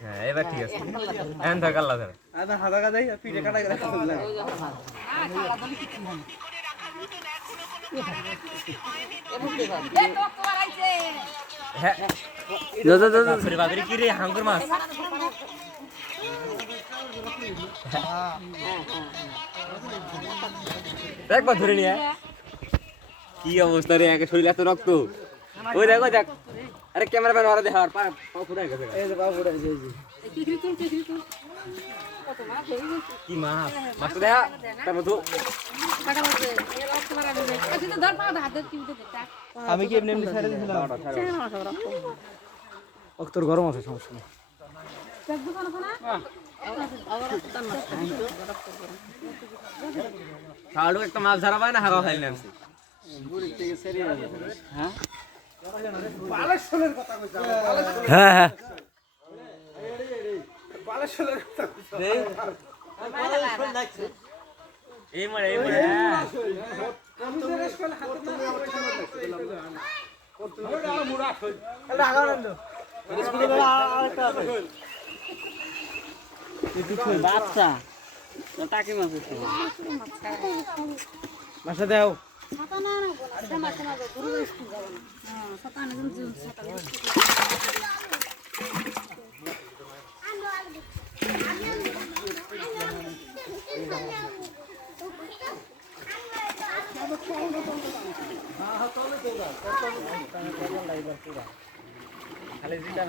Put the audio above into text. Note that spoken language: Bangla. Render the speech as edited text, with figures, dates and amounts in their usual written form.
হ্যাঁ এবার ঠিক আছে এখন ধর কাল্লা ধর আদা হাদা গাদাই পিঠে কাটা গেলে চলবে হ্যাঁ যা যা যা সরি বাদরি কি রে হাঙ্গুর মাছ একবার ধরে নিয়ে কি অবস্থা রে একে শরীরে এত রক্ত ওই দেখ ওই দেখ আরে ক্যামেরাম্যান ওরা দেখ আর পা ফুটাই গেছে এই যে বাবু ফুটাই এই যে কি মাছ মাছটা দেখা তারপর তো আমি কি এমনি এমনি ছেড়ে দিছিলাম তোর গরম আছে সমস্যা নেই শালু একটা মাছ ধরা পায় না হাগা খাইলে নামছি হ্যাঁ হ্যাঁ হ্যাঁ এই মরে বাচ্চা টাকি মাছ বাসা দাও খালি জিটা